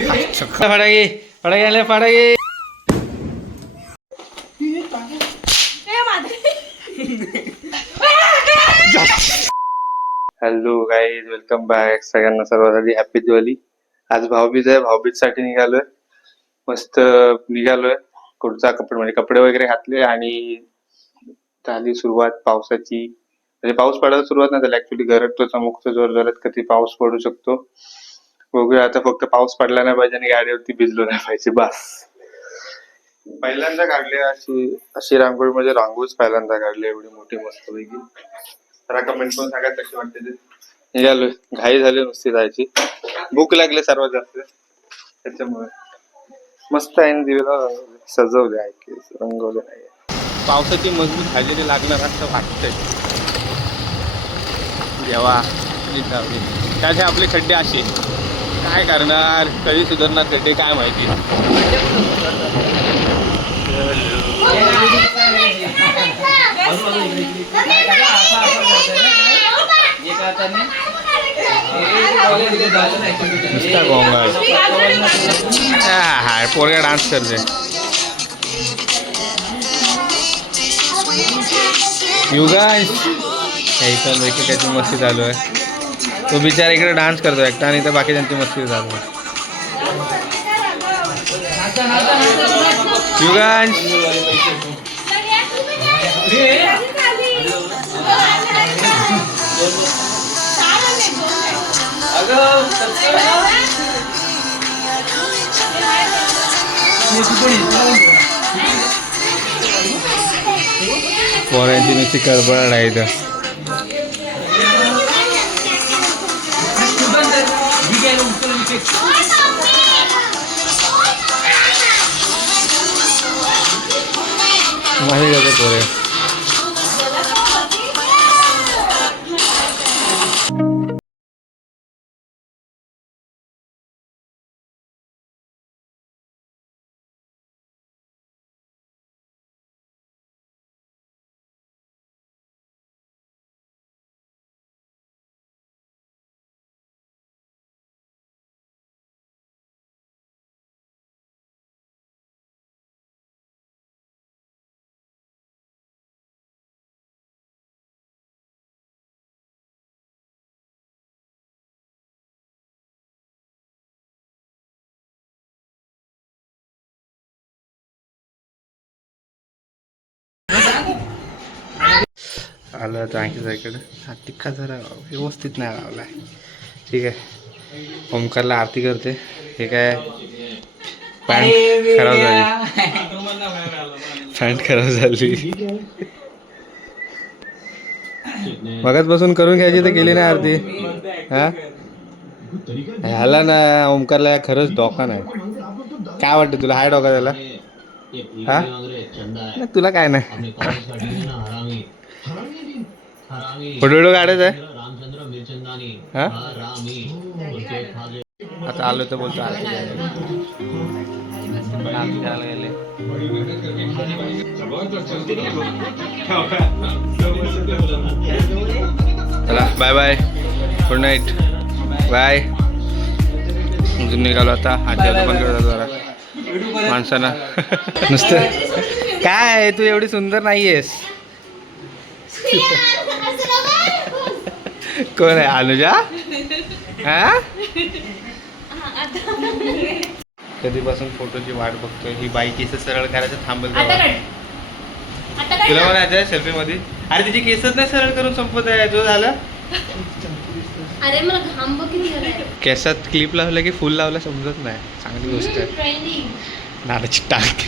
फटाके फटाके आले फटाके हॅलो गाईज वेलकम बॅक सगळ्यांना सर्वात आधी हॅपी दिवाळी. आज भाऊबीज आहे. भाऊबीजसाठी निघालोय. मस्त निघालोय. कुठचा कपडे म्हणजे कपडे वगैरे घातले आणि झाली सुरुवात पावसाची. म्हणजे पाऊस पडायला सुरुवात नाही झाली. ऍक्च्युली गरजतो चमकतो जोर जोरात कधी पाऊस पडू शकतो. बघूया आता फक्त पाऊस पडला नाही पाहिजे आणि गाडीवरती भिजलो नाही पाहिजे बस. पहिल्यांदा काढली अशी अशी रांगोळी म्हणजे रांगोळीच पहिल्यांदा काढली एवढी मोठी मस्त पैकी जरा कमेंट करून सांगा कशी वाटते ते? निघालोय घाई झाली नुसती जायची. भूक लागली सर्वात जास्त. त्याच्यामुळे. मस्त आहे ना दिवेला सजवले आहे की रंगवले नाही पावसाची मजबूत हजेरी लागणार असं वाटतंय. देवा त्याचे आपले खड्डे असे काय करणार? कधी सुधारणार खड्डे काय माहिती? नुसता गोंगाट हाय पोरगा डान्स करते युगांश इथं एकेकाची मस्ती चालू आहे? तो बिचारा इकडे डान्स करतो एकटा आणि इथं बाकीच्यांची मस्ती झाली. युगांश. पोरांची नुसती करबड आहे इथं. Derin uykunu bir tek. Mahir de böyle. आलं होतं आणखी जायकडे हा टिक्का जरा व्यवस्थित नाही लावला आहे ठीक आहे. ओमकारला आरती करते. हे काय? पॅन्ट खराब झाली. पॅन्ट खराब झाली. मगच बसून करून घ्यायची तर गेली नाही आरती. हा? ह्याला ना ओमकारला खरंच डोका नाही. काय वाटतं तुला? हाय डोका त्याला? हा? नाही, तुला काय नाही. फोटो काढायचं आहे? हा? आता आलो तर बोलतो आरती गेले. चला bye bye good night bye अजून निघालो आता. आजी पण करतो जरा माणसानं नुसतं. काय तू एवढी सुंदर नाही आहेस कोण आहे? अनुजा? हा? कधीपासून फोटोची वाट बघतोय ही बाई केस सरळ करायचं थांबल तुला. म्हणायचं सेल्फी मध्ये? अरे तिची केसच नाही सरळ करून संपत आहे जो झालं. अरे मला घाम बघ किती झालाय. केसात क्लिप लावलं की फुल लावलं समजत नाही. चांगली गोष्ट आहे. नाराची टाक.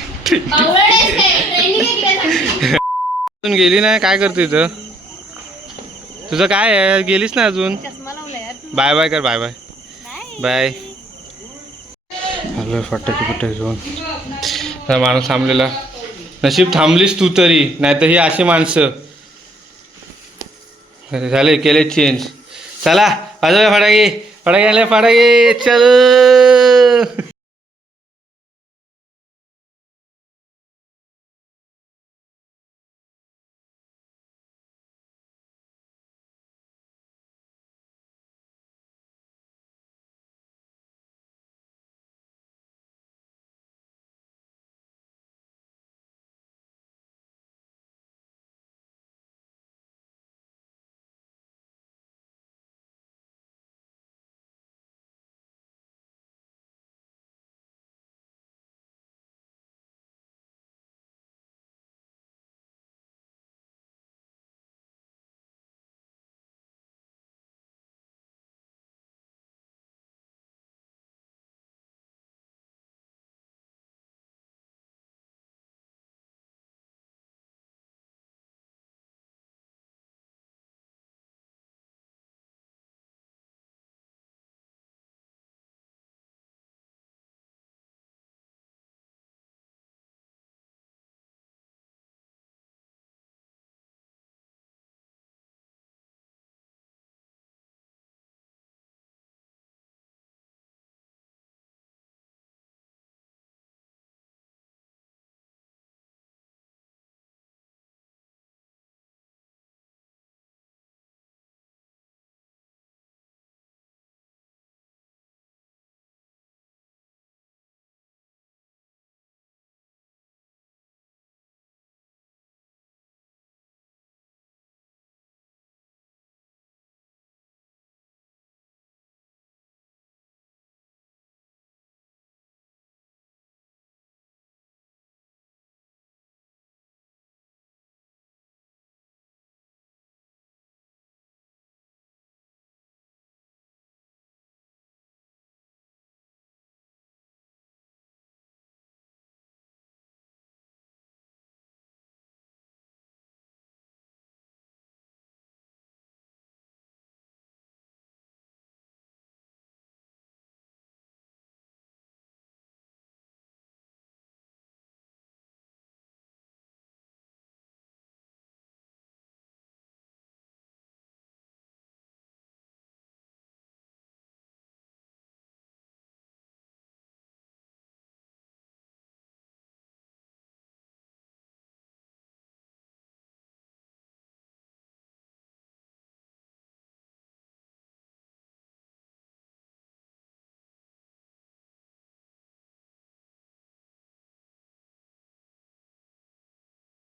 अजून गेली नाही काय करते इथं? तुझं काय आहे? गेलीस ना अजून? चष्मा लावलाय यार तू. बाय बाय कर बाय बाय. बाय. हॅलो फटाके कुठे घेऊन हा माणूस थांबलेला. नशीब थांबलीस तू तरी नाही तर ही अशी माणसं. झाले केले चेंज चला वाजवा फटाके. फटाके आले फटाके चल.